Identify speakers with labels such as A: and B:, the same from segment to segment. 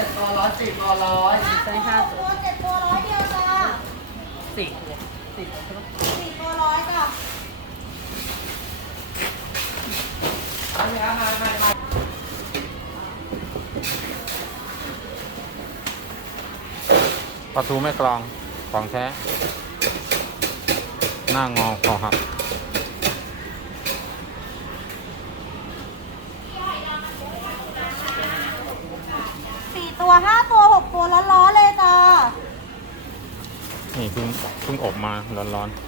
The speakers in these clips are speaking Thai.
A: ตัวร้อยสี่ตัวร้อยไซส์ห้าตัว
B: 7 ตัว100เดียวจ้า
A: สี่ตัวสี่ตัวใช่ไหม
B: 4 ตัว100จ้ะ
C: ปลาทูแม่กลองของแท้ หน้างอคอหัก
B: 4 ตัว5 ตัว6 ตัวร้อนๆเลยจ้า
C: นี่เพิ่งอบมาร้อนๆ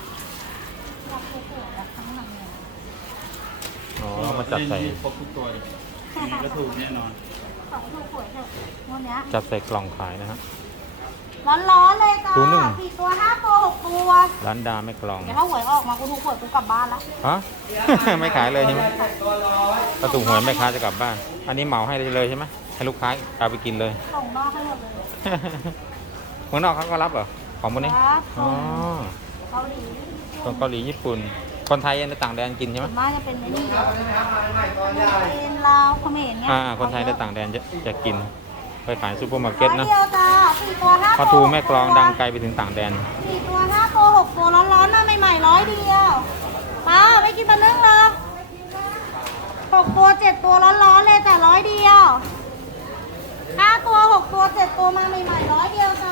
C: อ๋อมาจัดใส่
D: ครบทุกตัวเลยมีกระถูกแน่นอน
B: ของถูกหวยเถอะวันนี้
C: จัดใส่กล่องขายนะฮะ
B: ร้อนๆเลยจ้า
C: ตัวหนึ่ง
B: 4 ตัว5 ตัว6 ตัว
C: ร้านดาแม่กลอง
B: เดี๋ยวถ้าหวยออกมากูถูกหวยกูกลับบ้านละ
C: ฮะ ไม่ขายเลยใช่ไหมถ้าถูกหวยแม่ค้าจะกลับบ้าน อันนี้เหมาให้เลยใช่ไหมให้ลูกค้าเอาไปกินเลย
B: ส่งนอกให้หมดเลย
C: เมืองนอกเขาก็รับเหรอของพวกนี้
B: ครับ
C: อ๋อ
B: เกาหลี
C: คนเกาหลีญี่ปุ่น คนไทยในต่างแดนกินใช่ไหม
B: ส่วนมากจะเป็นไอ้นี่เป็นลาวเขมรเนี่ย
C: คนไทยในต่างแดนจะกิน ไปขายซูเปอร์มาร์เก็ต
B: ร้อย
C: นะ
B: เดียวจ้า4 ตัว5
C: ปลา
B: ตัว
C: ทูแม่กลองดังไกลไปถึงต่างแดน
B: 4 ตัว5 ตัว6 ตัวร้อนๆมาใหม่ๆ100เดียวป้าไม่กินมานึ่งเหรอ6 ตัว7 ตัวร้อนๆเลยแต่100เดียว5 ตัว6 ตัว7 ตัวมาใหม่ๆ100เดียวจ้า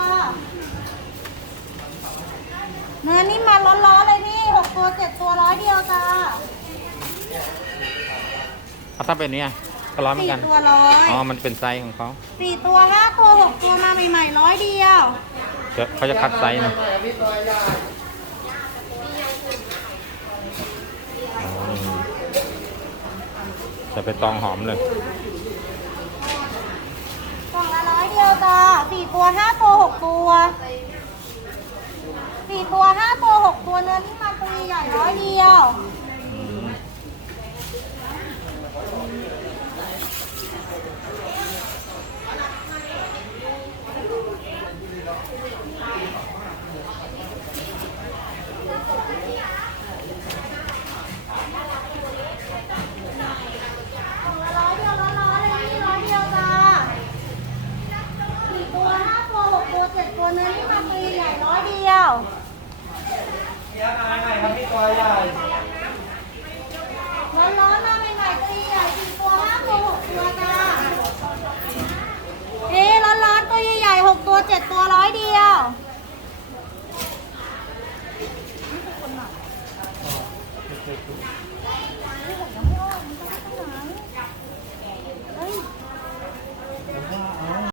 B: เนื้อนี่มาร้อนๆเลยพี่6 ตัว7 ตัว100เดียวจ้า
C: ถ้าเป็นเนี้ยก็ร้อยเหมือนกัน
B: 4 ตัวร้อย
C: อ๋อ มันเป็นไซส์ของเขา
B: 4 ตัว5 ตัว6 ตัวมาใหม่ๆ100เดียว
C: เขาจะคัดไซส์นะอ๋อแต่ไปตองหอมเลย
B: กล่องละ100เดียวจ้า4 ตัว5 ตัว6 ตัว4 ตัว5 ตัว6 ตัวเนื้อนี่มาตัวใหญ่100เดียว
C: อืม
B: กล่องละ100เดียวร้อนๆเลยนี่100เดียวจ้า4 ตัว5 ตัว6 ตัว7 ตัวเนื้อนี่มาตัวใหญ่100เดียวร้อนๆมาใหม่ๆตัวใหญ่4 ตัว5 ตัว6 ตัวจ้าร้อนๆตัวใหญ่ๆ6 ตัว7 ตัว100เดียว